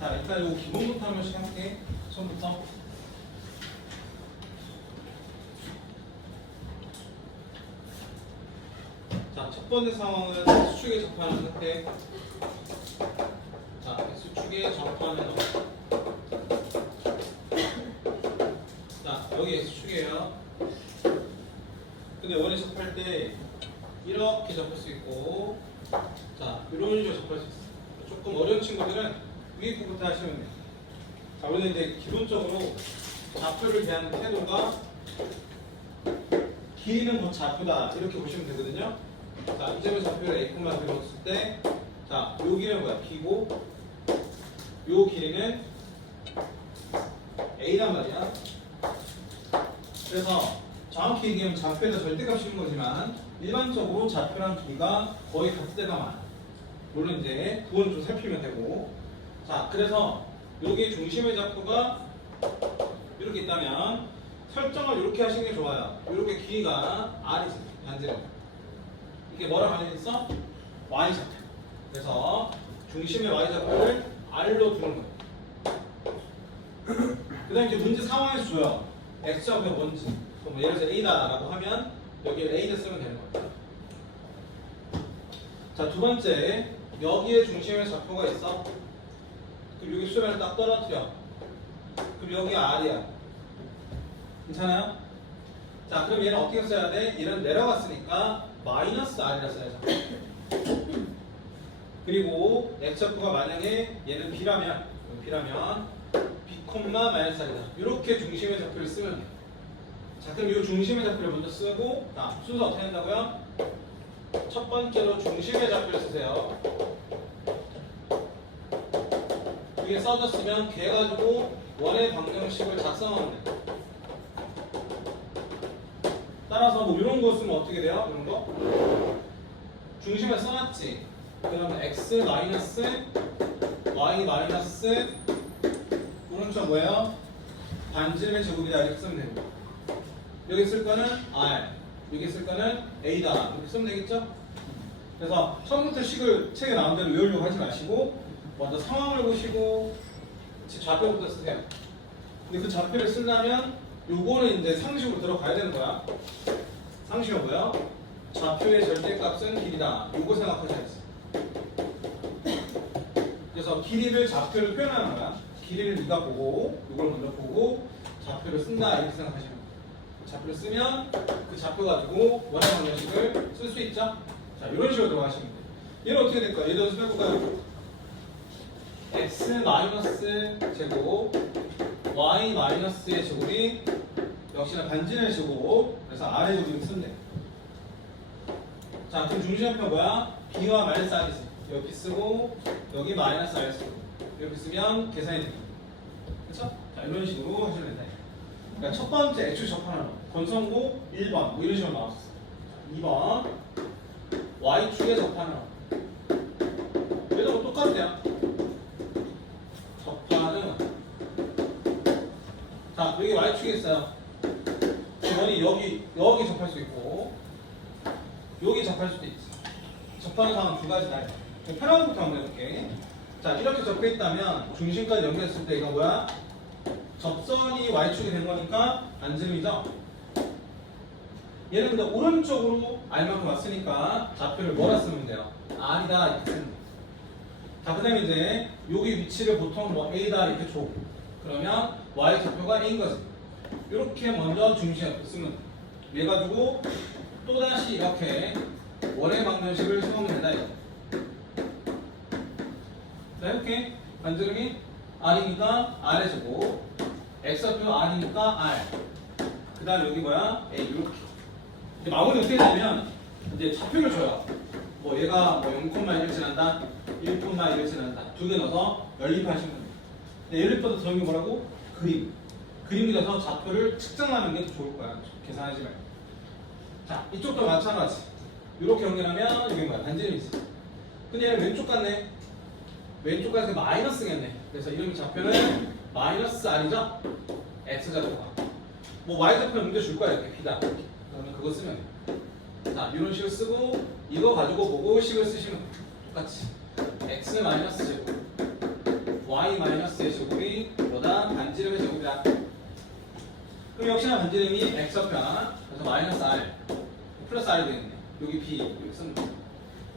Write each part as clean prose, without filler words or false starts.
자, 일단 이거 기본부터 한 번씩 할게. 처음부터. 자, 첫 번째 상황은 X축에 접하는 상태. 자, X축에 접하는 자, 여기 X축이에요. 근데 원에 접할 때 이렇게 접할 수 있고, 자, 이런 식으로 접할 수 있어. 조금 어려운 친구들은 위에 거부터 하시면 돼요. 자, 우리는 이제 기본적으로 좌표를 대하는 태도가 길이는 더 좌표다 이렇게 보시면 되거든요. 자, 이점의 좌표를 A, B로 했을 때, 자, 요 길이는 뭐야? B고, 요 길이는 A란 말이야. 그래서 정확히 얘기하면 좌표에서 절대값 씌운 거지만 일반적으로 좌표랑 길이가 거의 같을 때가 많아. 물론 이제 그건 좀 살피면 되고. 자, 그래서 여기 중심의 좌표가 이렇게 있다면 설정을 이렇게 하시는 게 좋아요. 이렇게 길이가 R이지, 반지름. 이게 뭐랑 관련 있어? Y 좌표. 그래서 중심의 Y 좌표를 R로 두는 거예요. 그 다음에 이제 문제 상황에서 줘요. X 좌표가 뭔지. 그럼 예를 들어 A다라고 하면 여기에 A를 쓰면 되는 거예요. 자, 두 번째, 여기에 중심의 좌표가 있어. 그럼 여기 수면을 딱 떨어뜨려. 그럼 여기가 R이야. 괜찮아요? 자, 그럼 얘는 어떻게 써야 돼? 얘는 내려갔으니까 마이너스 R이라 써야죠. 그리고 X좌표가 만약에 얘는 B라면 B, 마이너스 R이다. 이렇게 중심의 좌표를 쓰면 돼. 자, 그럼 이 중심의 좌표를 먼저 쓰고, 자, 순서 어떻게 한다고요? 첫 번째로 중심의 좌표를 쓰세요. 이게 써졌으면 걔 가지고 원의 방정식을 작성하면 돼. 따라서 뭐 이런 거 쓰면 어떻게 돼요? 이런 거? 중심을 써놨지. 그러면 x 마이너스 y 마이너스 오른쪽 뭐예요? 반지름의 제곱이다 이렇게 쓰면 됩니다. 여기 쓸 거는 r, 여기 쓸 거는 a다 이렇게 쓰면 되겠죠? 그래서 처음부터 식을 책에 나온 대로 외우려고 하지 마시고 먼저 상황을 보시고 좌표부터 쓰세요. 근데 그 좌표를 쓰려면 요거는 이제 상식으로 들어가야 되는 거야. 상식은 뭐야? 좌표의 절대값은 길이다. 요거 생각하셔야지. 그래서 길이를 좌표를 표현하는 거야. 길이를 네가 보고 요걸 먼저 보고 좌표를 쓴다 이렇게 생각하시면 돼요. 좌표를 쓰면 그 좌표 가지고 원하는 방정식을 쓸 수 있죠. 자, 이런 식으로 들어가시면 돼요. 얘는 어떻게 될까요? 얘도 좀 해볼까요? x 마이너스 제곱 y 마이너스의 제곱이 역시나 반지름의 제곱. 그래서 r의 제곱을 쓰면 돼요. 자, 그럼 중심좌표 뭐야? b와 마이너스 r이지. 여기 B 쓰고 여기 마이너스 r 쓰고 이렇게 쓰면 계산이 됩니다. 그렇죠? 자, 이런 식으로 하시면 된다. 그러니까 첫 번째 X축 접하는 거. 권선고 1번 뭐 이런 식으로 나왔어. 2번 Y축에 접하는 거. 얘도 똑같아요. 접하는 거. 자, 여기 Y축에 있어요. 원이 여기 접할 수 있고 여기 접할 수도 있지. 접하는 상황 두 가지다. 편한 것부터 한번 해볼게. 자, 이렇게 접해 있다면 중심까지 연결했을 때 이거 뭐야? 접선이 Y축이 된 거니까 반지름이죠? 얘는 근데 오른쪽으로 R만큼 왔으니까 좌표를 뭐라 쓰면 돼요? R이다 이렇게 쓰면 돼요. 자, 그 다음에 이제 여기 위치를 보통 뭐 A다 이렇게 줘. 그러면 Y 좌표가 A인 거지. 이렇게 먼저 중심좌표 쓰면 돼요. 얘 가지고 또다시 이렇게 원의 방정식을 세우면 된다 이거. 자, 이렇게 반지름이 R이니까 R의 제곱, X좌표 R이니까 R. 그 다음 여기 뭐야? A 이렇게. 이제 마무리 어떻게 되냐면 이제 좌표를 줘요. 뭐 얘가 뭐 0,1을 지난다, 1,1을 지난다. 두 개 넣어서 연립하시면 돼요. 근데 연립보다 더 좋은 게 뭐라고? 그림이 돼서 좌표를 측정하는 게 더 좋을 거야. 계산하지 말고. 자, 이쪽도 마찬가지. 이렇게 연결하면 이게 뭐야? 반지름이지. 근데 얘는 왼쪽 같네. 왼쪽 가서 마이너스겠네. 그래서 이름이 좌표는 마이너스 R이죠? X좌표가. 뭐 Y좌표는 문제 줄 거야. 이렇게 B다. 그러면 그거 쓰면 돼. 자, 이런 식을 쓰고 이거 가지고 보고 식을 쓰시면 돼. 똑같이. X 마이너스 제곱 y-의 제곱이 보다 반지름의 제곱이다. 그럼 역시나 반지름이 x좌표야. 그래서 마이너스 r 플러스 r이 되겠네. 여기 b 이렇게 쓰는 거.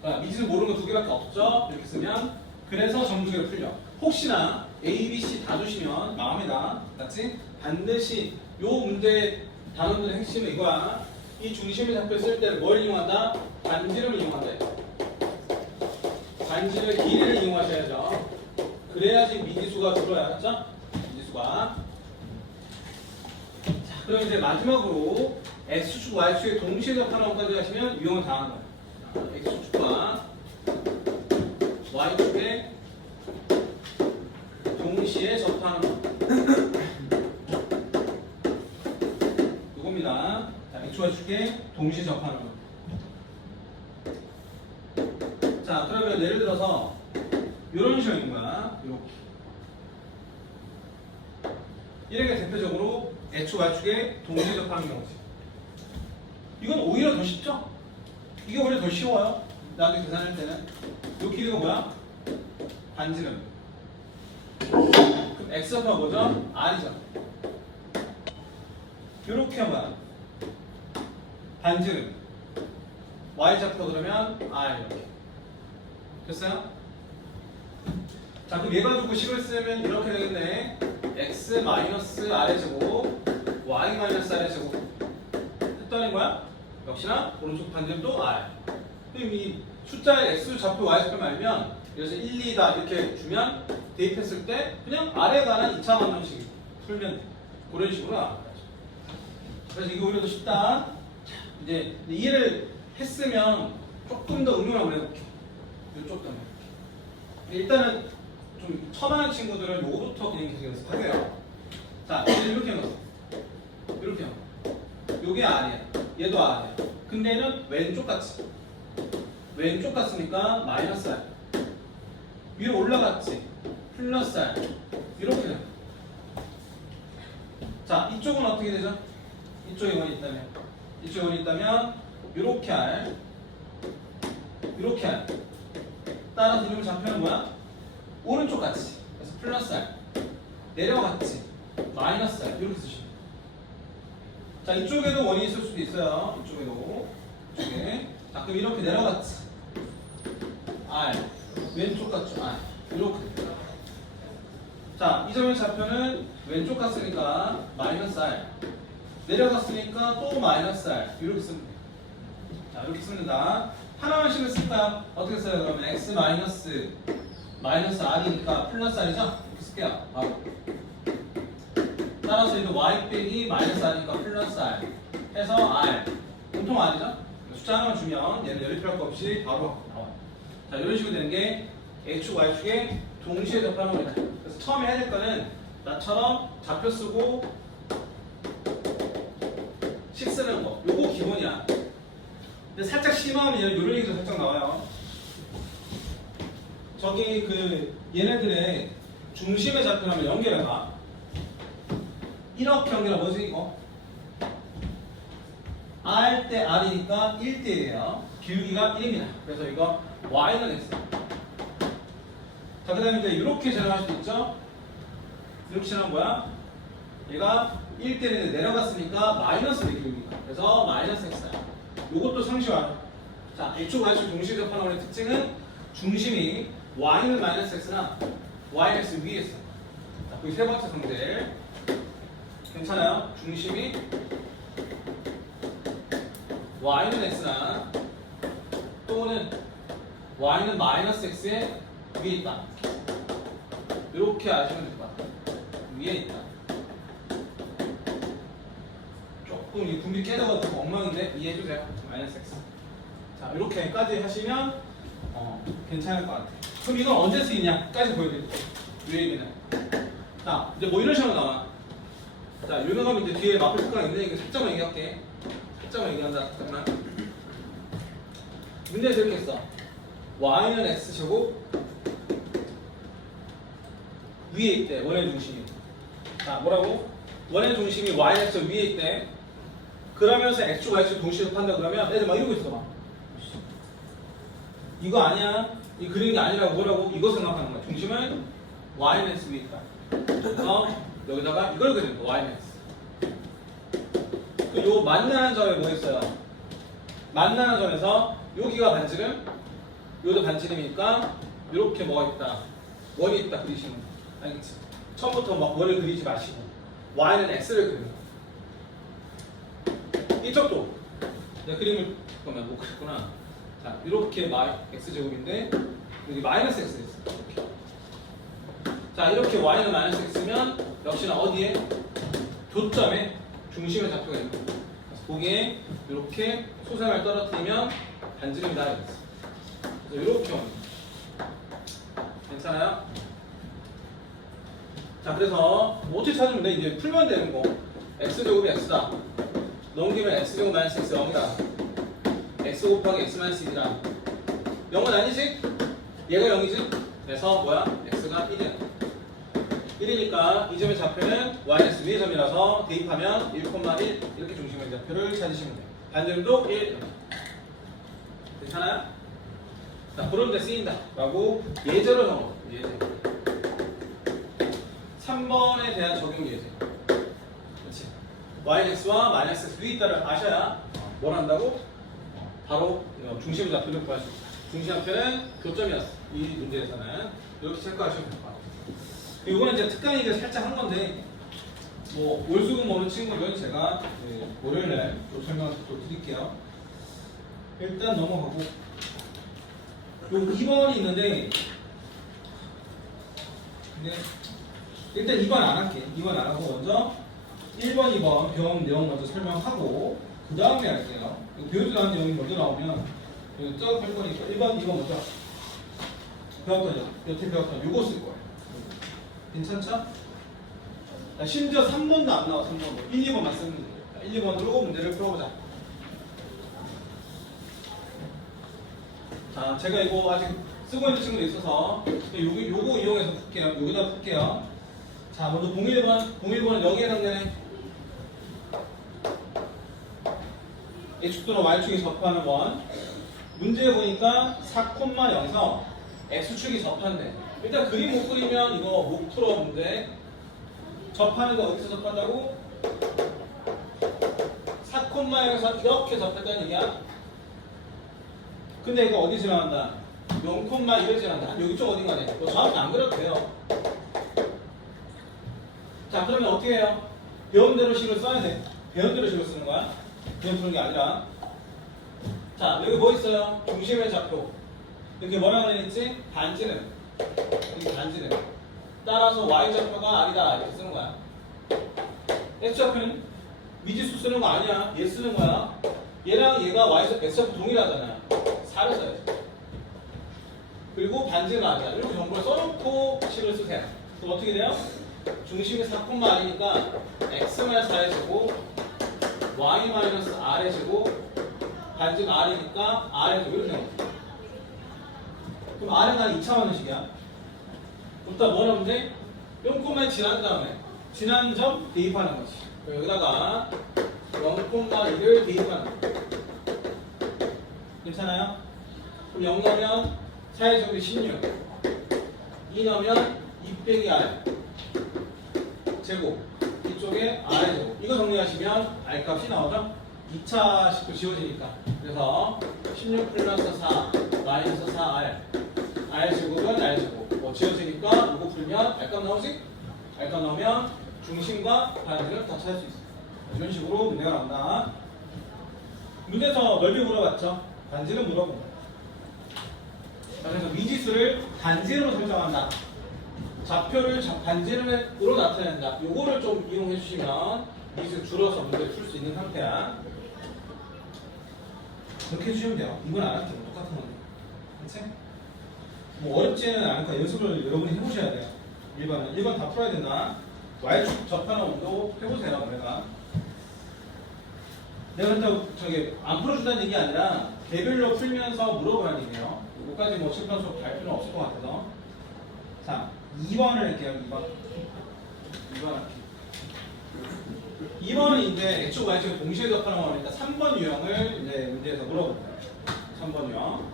그러니까 미지수 모르는 거 두 개밖에 없죠. 이렇게 쓰면 그래서 정두 개로 풀려. 혹시나 A, B, C 다 주시면 마음에다 맞지? 반드시 요 문제의 단원들의 핵심은 이거야. 이 중심의 좌표 쓸 때 뭘 이용한다? 반지름을 이용한다. 반지름의 길이를 이용하셔야죠. 그래야지 미지수가 들어야 하죠? 미지수가. 자, 그럼 이제 마지막으로 x축, y축의 동시에 접하는 것까지 하시면 유형을 다 하는 거예요. x축과 y축의 동시에 접하는 것. 이겁니다. 자, x축과 y축의 동시에 접하는 것. 자, 그러면 예를 들어서 이런 식인 거야. 이렇게 대표적으로 x축, y축의 동시에 접하는 경우지. 이건 오히려 더 쉽죠? 이게 오히려 더 쉬워요. 나중에 계산할 때는. 이 길이가 뭐야? 반지름. 그럼 x좌표가 뭐죠? r이죠. 이렇게 뭐야? 반지름. y좌표 그러면 r 이렇게. 됐어요? 자, 그럼 얘 가지고 식을 쓰면 이렇게 되겠네. x-r의 제곱, y-r의 제곱. 했더니 뭐야? 역시나 오른쪽 반지름도 r. 그럼 이 숫자의 x 좌표, y 좌표 알면 그래서 1, 2다 이렇게 주면 대입했을 때 그냥 r에 관한 2차 방정식 풀면 돼. 그런 식으로 나와요. 그래서 이거 오히려 더 쉽다. 이제 이해를 했으면 조금 더 응용을 한번 해볼게. 이쪽 때문에. 일단은 좀 처음 하는 친구들은 요거부터 그냥 계속 연습하세요. 자, 이렇게 해놨어. 이렇게 해놨어. 요게 R이야. 얘도 R이야. 근데 얘는 왼쪽 같지. 왼쪽 같으니까 마이너스 R. 위로 올라갔지. 플러스 R. 이렇게 돼. 자, 이쪽은 어떻게 되죠? 이쪽에 원이 있다면. 이쪽에 원이 있다면 이렇게 R. 이렇게 R. 따라서 이름 좌표는 뭐야? 오른쪽 같이. 그래서 플러스 R. 내려갔지. 마이너스 R. 이렇게 쓰시면. 자, 이쪽에도 원이 있을 수도 있어요. 이쪽에도. 이쪽에. 자, 그럼 이렇게 내려갔지. R. 왼쪽 같죠? R. 이렇게. 자, 이 점의 좌표는 왼쪽 갔으니까 마이너스 R. 내려갔으니까 또 마이너스 R. 이렇게 쓰면 돼. 자, 이렇게 씁니다. 하나만씩을 쓸까요? 어떻게 써요? 그러면 x 마이너스 r이니까 플러스 r이죠? 이렇게 쓸게요. 바로. 따라서 이거 y 빼기 마이너스 r이니까 플러스 r 해서 r. 공통 r이죠? 숫자 하나만 주면 얘는 열이 필요 없이 바로 나와요. 자, 이런 식으로 되는 게 x축, y축에 동시에 접하는 겁니다. 그래서 처음에 해야 될 거는 나처럼 좌표 쓰고 식 쓰는 거. 요거 기본이야. 근데 살짝 심하면 이런 얘기도 살짝 나와요. 저기 그 얘네들의 중심의 좌표를 한번 연결해봐. 이렇게 연결하면 뭐지 이거? R 대 R이니까 1대1이에요. 기울기가 1입니다. 그래서 이거 Y는 X. 자, 그 다음에 이제 이렇게 전환할 수도 있죠? 이렇게 전환하면 뭐야? 얘가 1대1인데 내려갔으니까 마이너스 기울기가. 그래서 마이너스 X야. 요것도 상시화요. 자, X축, Y축 동시에 접하는 것의 특징은 중심이 Y는 마이너스 X나 Y는 X 위에 있어. 자, 그 세 번째 성질. 괜찮아요? 중심이 Y는 X나 또는 Y는 마이너스 X에 위에 있다. 이렇게 아시면 될 것 같아요. 위에 있다. 조금 이 분비 깨져가지고 엉망인데 이해해주세요. 마이너스 X. 자, 이렇게까지 하시면 괜찮을 것 같아요. 그럼 이건 언제 쓰이냐까지 보여드릴게요. 이 얘기는. 자, 이제 뭐 이런 식으로 나와. 자, 유명하면 이제 뒤에 마플 특강 있는데 이거 살짝만 얘기할게. 살짝만 얘기한다. 잠깐만. 문제에서 이렇게 했어. y는 x제곱 위에 있대. 원의 중심이. 자, 뭐라고? 원의 중심이 yx 위에 있대. 그러면서 x축, y축 동시에 판다 그러면 애들 막 이러고 있어 막. 이거 아니야. 이 그리는 게 아니라고 뭐라고? 이거 생각하는 거야. 중심을 ymax 위에 있다. 그래서 여기다가 이걸 그리는 거 ymax. 요 만나는 점에 뭐 있어요? 만나는 점에서 여기가 반지름, 여기도 반지름이니까 이렇게 뭐가 있다? 원이 있다 그리시는 거. 알겠지? 처음부터 막 원을 그리지 마시고 y는 x를 그리는 거. 이쪽도 내가 그림을 잠깐만 못 그렸구나. 자, 이렇게 x제곱인데 여기 마이너스 x 됐어. 이렇게. 자, 이렇게 y는 마이너스 x면 역시나 어디에? 교점에 중심의 좌표가 있는 거예요. 그래서 거기에 이렇게 소상을 떨어뜨리면 반지름이다 이랬어. 그래서 이렇게 오는 거예요. 괜찮아요? 자, 그래서 뭐 어떻게 찾으면 돼? 이제 풀면 되는 거. x제곱이 x다. 넘기면 x제곱 마이너스 x 0이다. x 곱하기 x 마이너스 1이다. 0은 아니지? 얘가 0이지? 그래서 뭐야? x가 1이야. 1이니까 이 점의 좌표는 yx 위의 점이라서 대입하면 1,1 이렇게 중심의 좌표를 찾으시면 돼요. 반지름도 1. 괜찮아요? 자, 그런 데 쓰인다 라고 예제로 적어. 예제. 3번에 대한 적용 예제. 그렇지. yx와 마이너스 x 위에 있다를 아셔야 뭘 한다고? 바로 중심의 좌표를 구할 수 있다. 중심 좌표는 교점이었어. 이 문제에서는 이렇게 체크하시면 될 것 같아요. 이거는 이제 특강 이제 살짝 한 건데 뭐 월수금 모르는 친구들은 제가 월요일에 또 설명을 또 드릴게요. 일단 넘어가고 요 2번이 있는데 근데 일단 2번 안 할게. 2번 안 하고 먼저 1번, 2번 배운 내용 먼저 설명하고 그 다음에 할게요. 배우지 않은 내용이 먼저 나오면 쭉 할 거니까 1번, 2번 먼저 배웠더니 여태 배웠던 요거 쓸 거예요. 괜찮죠? 자, 심지어 3번도 안 나와. 3번도 1, 2번만 쓰면 돼요. 1, 2번으로 문제를 풀어보자. 자, 제가 이거 아직 쓰고 있는 친구도 있어서 요거 이용해서 풀게요. 여기다 풀게요. 자, 먼저 01번 여기에 넣네. X축도로 Y축이 접하는 원. 문제에 보니까 4,0에서 X축이 접한대. 일단 그림 못 그리면 이거 못 풀어 문제. 접하는 거 어디서 접한다고? 4,0에서 이렇게 접했다는 얘기야. 근데 이거 어디 지나간다? 0,1을 지나간다. 여기 쪽 어딘가네. 뭐 정확히 안 그려도 돼요. 자, 그러면 어떻게 해요? 배운 대로 식을 써야 돼. 배운 대로 식을 쓰는 거야. 그냥 푸는 게 아니라. 자, 여기 뭐 있어요? 중심의 좌표. 여기 뭐라고 그랬지? 반지름. 여기 반지름. 따라서 y좌표가 아니다. 이렇게 쓰는 거야. x좌표는 미지수 쓰는 거 아니야. 얘 쓰는 거야. 얘랑 얘가 x좌표 동일하잖아요. 4를 써야지. 그리고 반지름 아니야. 이렇게 정보를 써놓고 식을 쓰세요. 그럼 어떻게 돼요? 중심이 4,r이니까 x-4의 제곱 y-r의 제곱 반지름 r이니까 r의 제곱 이렇게 되는 거야. 그럼 r은 한 2차원의 식이야. 일단 뭐라 문제? 0,1 지난 다음에 지난 점 대입하는 거지. 여기다가 0,1을 대입하는 거야. 괜찮아요? 그럼 0 넣으면 4의 제곱이 16 2 넣으면 2 빼기 r 제곱 이쪽에 r의 제곱 이거 정리하시면 r 값이 나오죠? 2차 식도 지워지니까 그래서 16 플러스 4 마이너스 4r r 제곱은 r 제곱 뭐 지워지니까 이거 풀면 r 값 나오지? r 값 나오면 중심과 반지를 다 찾을 수 있어. 이런 식으로 문제가 나온다. 문제에서 넓이 물어봤죠? 반지름 물어본 거예요. 그래서 미지수를 반지름으로 설정한다. 좌표를 반지름으로 나타낸다. 요거를 좀 이용해 주시면 미지수 줄여서 문제를 풀 수 있는 상태야. 그렇게 해주시면 돼요. 이건 안 할게요. 똑같은 건데. 그치? 뭐 어렵지는 않으니까 연습을 여러분이 해보셔야 돼요. 1번 다 풀어야 된다. Y축 접하는 원도 해보세요. 내가 근데 저기 안 풀어준다는 얘기 아니라 개별로 풀면서 물어보라는 얘기예요. 이거까지 뭐 칠판 수업 갈 필요는 없을 것 같아서. 자, 2번을 할게요. 2번 할게요. 2번은 이제 X축 Y축 동시에 접하는 거니까 3번 유형을 이제 문제에서 물어볼 거예요. 3번 유형.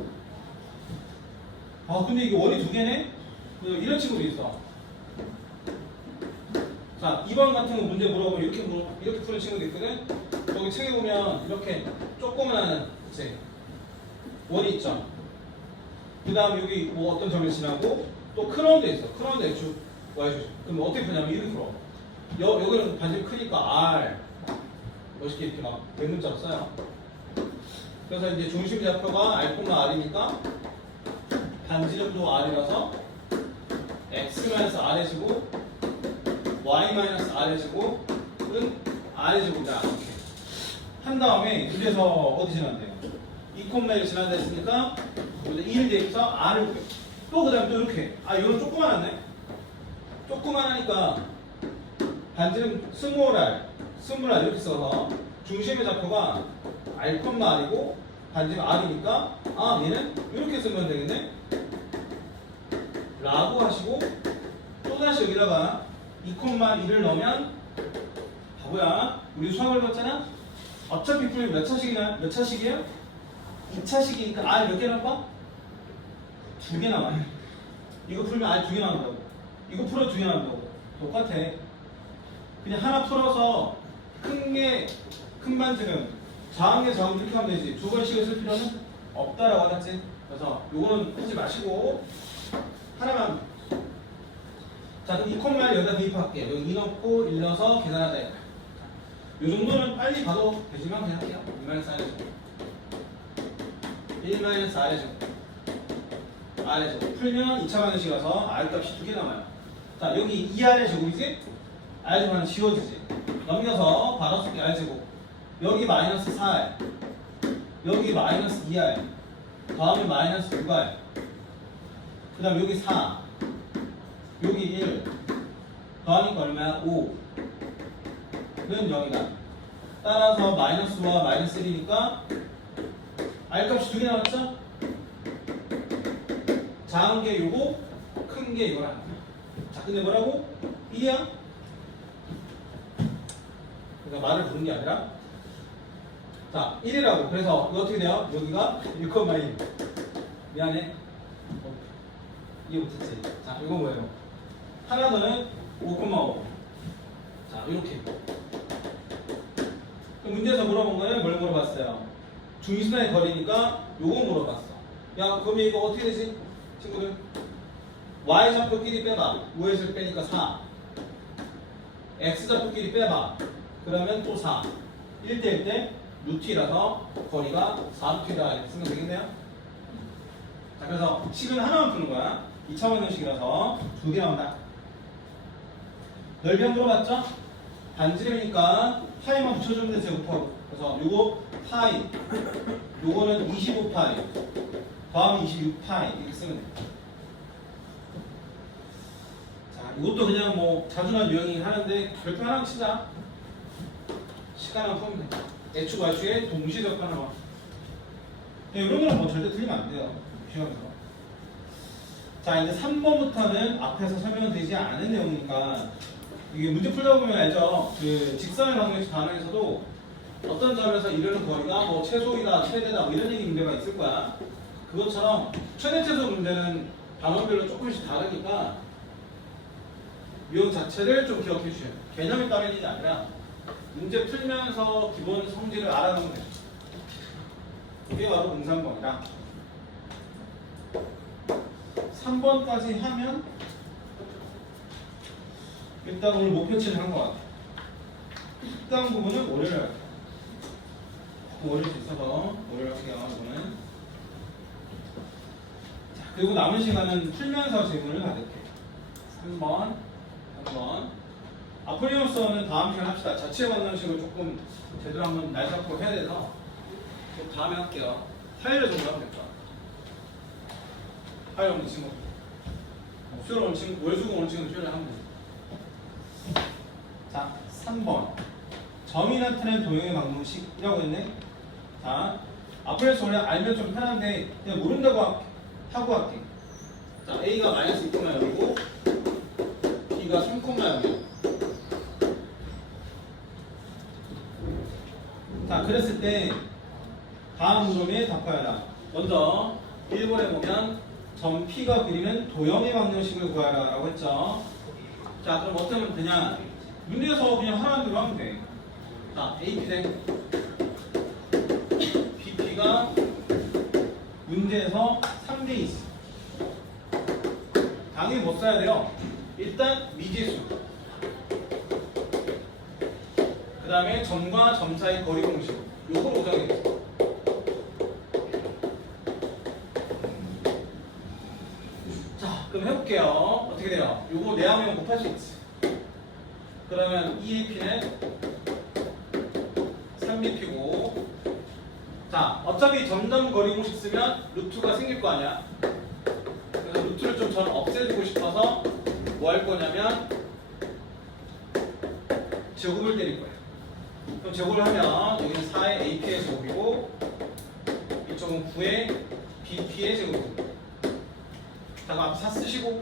아, 근데 이게 원이 두 개네? 이런 친구도 있어. 자, 2번 같은 거 문제 물어보면 이렇게 푸는 친구도 있거든. 거기 책에 보면 이렇게 조그만한 그치? 원이 있죠. 그 다음 여기 뭐 어떤 점을 지나고 또 큰 원도 있어. 큰 원도 X, Y 주죠. 그럼 어떻게 푸냐면 이렇게 풀어. 여기는 반지름 크니까 R 멋있게 이렇게 막 대문자로 써요. 그래서 이제 중심 좌표가 R,R이니까 반지름도 R이라서 X-R의 제곱 Y-R의 제곱은 R의 제곱이다. 이렇게 한 다음에 문제에서 어디 지난대요? 2,1 지난다 했으니까 1 대입해서 R을 볼게요. 또 그 다음에 또 이렇게 이건 조그만하네. 조그만하니까 반지름 스몰 R 이렇게 써서 중심의 좌표가 R,R이고 반지름 R이니까 얘는 이렇게 쓰면 되겠네. 라고 하시고 또다시 여기다가 2,1을 넣으면 바보야. 우리 수학을 봤잖아. 어차피 풀면 몇 차식이에요? 2차식이니까 R 몇 개 남아? 2개 남아. 이거 풀면 R 2개 남는다고. 이거 풀어 2개 남는다고. 똑같아. 그냥 하나 풀어서 큰 반지름, 작은 게 작은 이렇게 하면 되지. 2번씩을 쓸 필요는 없다라고 하겠지. 그래서 요거는 하지 마시고 하나만. 자, 그럼 2,1 여기다 대입할게. 여기 2 넣고 1 넣어서 계산하자. 요 정도는 빨리 봐도 되지만 그냥 할게요. 1-4의 제곱. R의 제곱. 풀면 2차 방정식이라서 R 값이 2개 남아요. 자, 여기 2R의 제곱이지? R 제곱은 지워지지. 넘겨서 바로 쓸게. R 제곱. 여기 마이너스 4R. 여기 마이너스 2R. 다음에 마이너스 6R. 그 다음 여기 4. 여기 1. 더하니까 얼마야? 5. 는 0이다. 따라서 마이너스와 마이너스 1이니까 R 값이 2개 나왔죠? 작은 게 요거, 큰 게 이거라. 자, 근데 뭐라고? 2야? 그러니까 말을 부른 게 아니라 자, 1이라고. 그래서 이거 어떻게 돼요? 여기가 1,1. 미안해. 이해 못했지? 자, 이건 뭐예요? 하나 더는 5,5. 자, 이렇게. 문제에서 물어본 거는 뭘 물어봤어요? 중심선의 거리니까 요거 물어봤어. 야, 그럼 이거 어떻게 되지? 친구들? Y좌표끼리 빼봐. 우에서 빼니까 4. X좌표끼리 빼봐. 그러면 또 4. 1대1 때 루트라서 거리가 4루트다. 이렇게 쓰면 되겠네요? 자, 그래서 식은 하나만 푸는 거야. 2차 방정식이라서 2개 나온다. 넓이 물어봤죠? 반지름이니까 파이만 붙여주면 돼. 제곱하고. 그래서 요거 파이, 요거는 25파이, 다음에 26파이 이렇게 쓰면 돼. 자, 이것도 그냥 뭐 자주난 유형이긴 하는데 별표 하나 치자. 시간만 풀면 돼. X축 Y축의 동시접근 하나. 이런 거는 뭐 절대 틀리면 안 돼요. 시험에서. 자, 이제 3번부터는 앞에서 설명되지 않은 내용이니까 이게 문제 풀다 보면 알죠? 그 직선의 방정식 단원에서도 어떤 점에서 이르는 거리가 뭐 최소이다, 최대다 뭐 이런 얘기 문제가 있을 거야. 그것처럼 최대 최소 문제는 단원별로 조금씩 다르니까 이 자체를 좀 기억해 주셔야 돼요. 개념이 따르는 게 아니라 문제 풀면서 기본 성질을 알아가면 돼요. 이게 바로 공상권이다. 3번까지 하면 일단 오늘 목표치는 한 것 같아요. 특강 부분은 월요일에 할게요. 월요일 수 있어서 월요일 할게요. 이거는. 자, 그리고 남은 시간은 풀면서 질문을 받을게요. 3번. 아폴리너스는 다음 시간 합시다. 자체 방정식을 조금 제대로 한번 날 잡고 해야 돼서 좀 다음에 할게요. 화요일 정도 하면 될까? 화요일 오는 친구. 수요일 오는 친구, 월수금 오는 친구 수요일에 하면 되죠. 자, 3번. 점이 나타낸 도형의 방정식이라고 했네. 자, 아폴리너스 원래 알면 좀 편한데 그냥 모른다고 하고 할게. 자, A가 마이너스 2,0이고 B가 3,0이야. 자, 그랬을 때 다음 문제에 답해야 한다. 먼저 1번에 보면 점 P가 그리는 도형의 방정식을 구하라 라고 했죠. 자, 그럼 어떻게 하면 되냐? 문제에서 그냥 하라는 대로 하면 돼. 자, AP 대 BP가 문제에서 3대 있어. 당연히 못 써야 돼요. 일단 미지수. 그 다음에 점과 점 사이 거리 공식. 요거 오정해 돼. 자, 그럼 해볼게요. 어떻게 돼요? 요거 내하면 곱할 수 있지. 그러면 EAP는 3BP고, 자, 어차피 점점 거리 공식 쓰면 루트가 생길 거 아니야. 그래서 루트를 좀 저는 없애주고 싶어서 뭐 할 거냐면 제곱을 때릴 거예요. 그럼 제곱을 하면 여기는 4의 AP의 제곱이고 이쪽은 9의 BP의 제곱입니다. 자, 그럼 4 쓰시고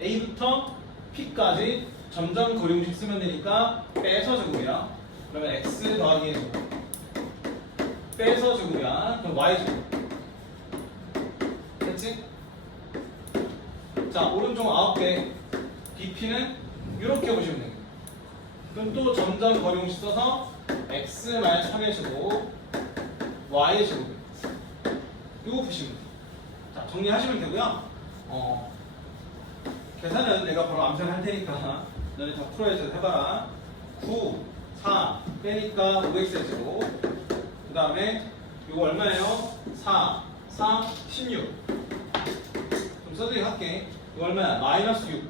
A부터 P까지 점점 거리 공식 쓰면 되니까 빼서 제곱이야. 그러면 X 더하기 의 제곱. 빼서 제곱이야. 그럼 Y 제곱. 됐지? 자, 오른쪽 9개 BP는 이렇게 보시면 됩니다. 그럼 또 점점 거리 공식 써서 X-3의 제곱 Y의 제곱입니다. 이거 보시면 돼요. 자, 정리하시면 되고요. 계산은 내가 바로 암산할 테니까 너네 다 풀어야지 해봐라. 9, 4 빼니까 5x의 제곱. 그 다음에 이거 얼마예요? 4, 4, 16. 그럼 써드리게 할게. 이거 얼마야? 마이너스 6,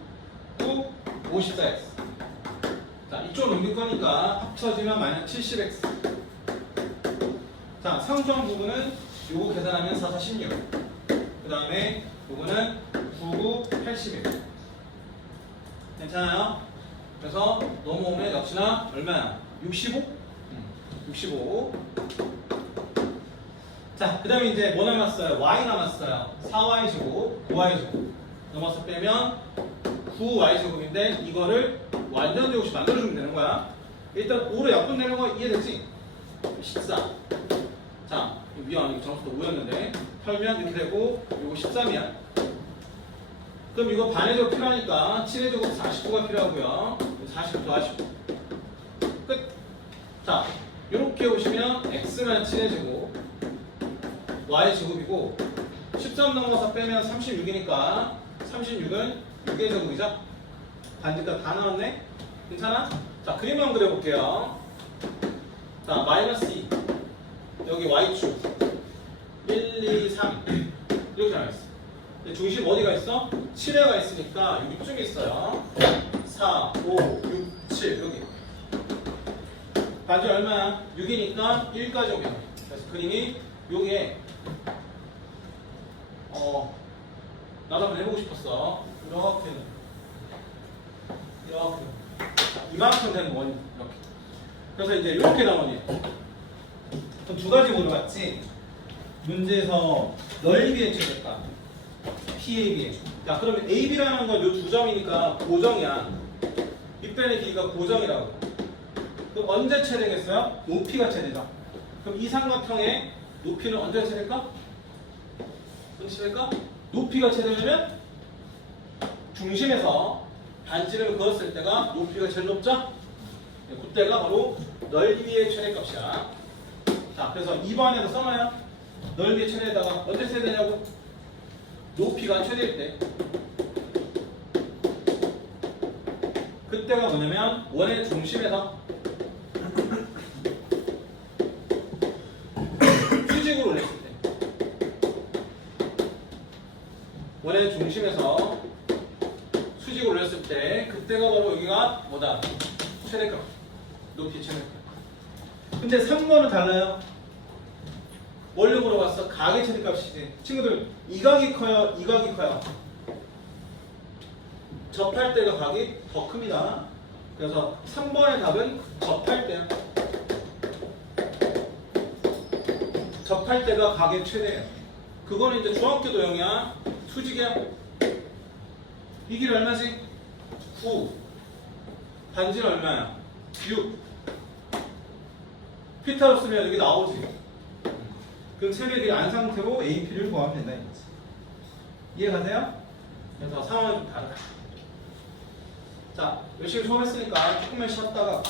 9, 54x. 자, 이쪽으로 옮길 거니까 합쳐지면 마이너스 70x. 자, 상수한 부분은 요거 계산하면 4, 4, 16. 그 다음에 요거는 9, 9, 81. 괜찮아요? 그래서 넘어오면 역시나 얼마야? 65? 65. 자, 그 다음에 이제 뭐 남았어요? y 남았어요. 4y 제곱, 9y 제곱. 넘어서 빼면 9y 제곱인데 이거를 완전 제곱씩 만들어주면 되는 거야. 일단 5로 약분되는 거 이해됐지? 14. 자, 미안, 이거 점수도 5였는데 털면 이렇게 되고 이거 13이야. 그럼 이거 반의 제곱 필요하니까 7의 제곱 49가 필요하고요. 49 더하시고 끝. 자, 이렇게 오시면 x는 7의 제곱 y 제곱이고 13 넘어서 빼면 36이니까 36은 6의 제곱이죠. 반지가 다 나왔네. 괜찮아? 자, 그림 한번 그려볼게요. 자, 마이너스 2 여기 y축 1, 2, 3 이렇게 나와있어. 중심 어디가 있어? 7회가 있으니까 6쯤에 있어요. 4, 5, 6, 7 여기. 반지 얼마야? 6이니까 1까지 오면. 그래서 그림이 요게 나도 한번 해보고 싶었어. 이렇게 이만큼 되는 원 이렇게. 그래서 이제 이렇게 나오니. 그럼 두 가지 물어봤지. 문제에서 넓이의 최대값 PAB. 자, 그러면 AB라는 건 요 두 점이니까 고정이야. 밑변의 길이가 고정이라고. 그럼 언제 최대겠어요? 높이가 최대죠. 그럼 이 삼각형의 높이는 언제 최대일까? 언제 최대일까? 높이가 최대면 중심에서 반지를 그었을 때가 높이가 제일 높죠? 그때가 바로 넓이의 최대값이야. 자, 그래서 2번에서 써놔요. 넓이의 최대에다가 언제 최대냐고? 높이가 최대일 때. 그때가 뭐냐면 원의 중심에서 수직으로 올렸을 때. 원의 중심에서 수직으로 올렸을 때 그때가 바로 여기가 뭐다? 최대값. 높이 최대값. 근데 3번은 달라요. 뭘로 물어봤어? 각의 최대값이지. 친구들, 이 각이 커요? 이 각이 커요? 접할 때가 각이 더 큽니다. 그래서 3번의 답은 접할 때야. 접할 때가 각의 최대예요. 그거는 이제 중학교 도형이야. 수직이야. 이 길이 얼마지? 9. 반지는 얼마야? 6. 피타로 쓰면 여기 나오지. 그럼 세력이 안 상태로 AP를 구하면 된다 이거지. 이해가세요? 그래서 상황이 좀 다르다. 자, 열심히 수업했으니까 조금만 쉬었다가